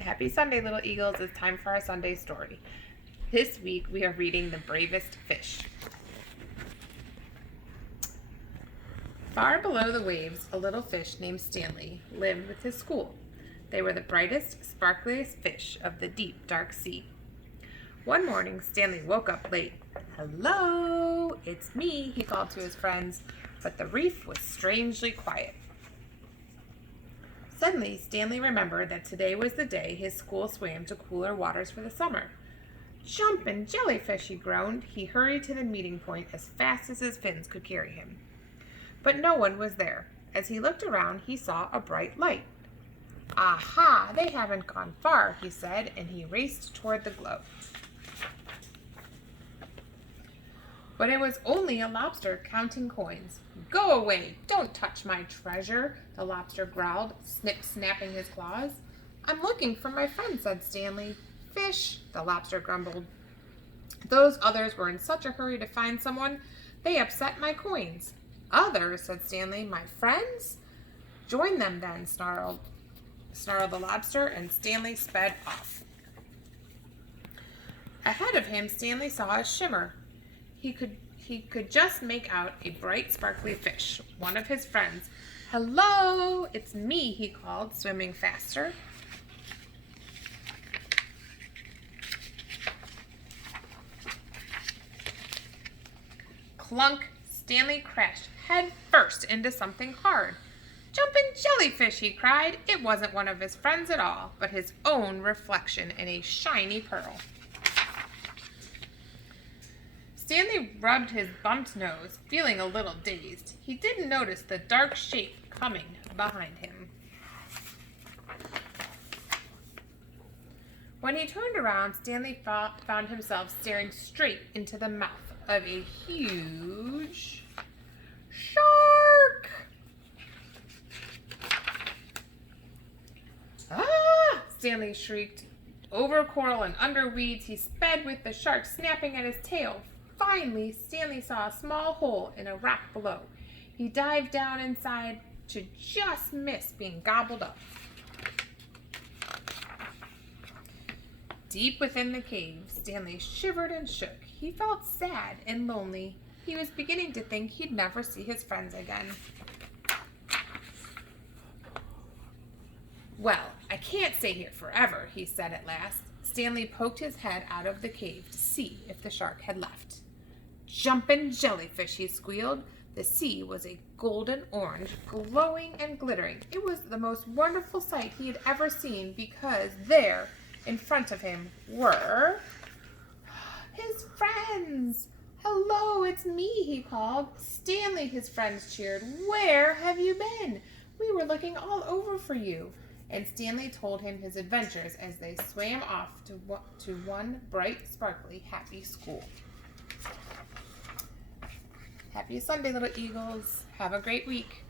Happy Sunday, little eagles. It's time for our Sunday story. This week we are reading The Bravest Fish. Far below the waves, a little fish named Stanley lived with his school. They were the brightest, sparkliest fish of the deep, dark sea. One morning, Stanley woke up late. "Hello, it's me," he called to his friends, but the reef was strangely quiet. Suddenly, Stanley remembered that today was the day his school swam to cooler waters for the summer. "Jumpin' jellyfish," he groaned. He hurried to the meeting point as fast as his fins could carry him. But no one was there. As he looked around, he saw a bright light. "Aha, they haven't gone far," he said, and he raced toward the glow. But it was only a lobster counting coins. "Go away! Don't touch my treasure!" the lobster growled, snapping his claws. "I'm looking for my friend," said Stanley. "Fish," the lobster grumbled. "Those others were in such a hurry to find someone, they upset my coins." "Others," said Stanley. "My friends?" "Join them then," snarled the lobster, and Stanley sped off. Ahead of him, Stanley saw a shimmer. He could just make out a bright, sparkly fish, one of his friends. "Hello, it's me," he called, swimming faster. Clunk! Stanley crashed head first into something hard. "Jumpin' jellyfish," he cried. It wasn't one of his friends at all, but his own reflection in a shiny pearl. Stanley rubbed his bumped nose, feeling a little dazed. He didn't notice the dark shape coming behind him. When he turned around, Stanley found himself staring straight into the mouth of a huge shark. "Ah!" Stanley shrieked. Over coral and under weeds, he sped with the shark snapping at his tail. Finally, Stanley saw a small hole in a rock below. He dived down inside to just miss being gobbled up. Deep within the cave, Stanley shivered and shook. He felt sad and lonely. He was beginning to think he'd never see his friends again. "Well, I can't stay here forever," he said at last. Stanley poked his head out of the cave to see if the shark had left. "Jumpin' jellyfish," he squealed. The sea was a golden orange, glowing and glittering. It was the most wonderful sight he had ever seen, because there, in front of him, were his friends. "Hello, it's me," he called. "Stanley," his friends cheered. "Where have you been? We were looking all over for you." And Stanley told him his adventures as they swam off to one bright, sparkly, happy school. Happy Sunday, little eagles. Have a great week.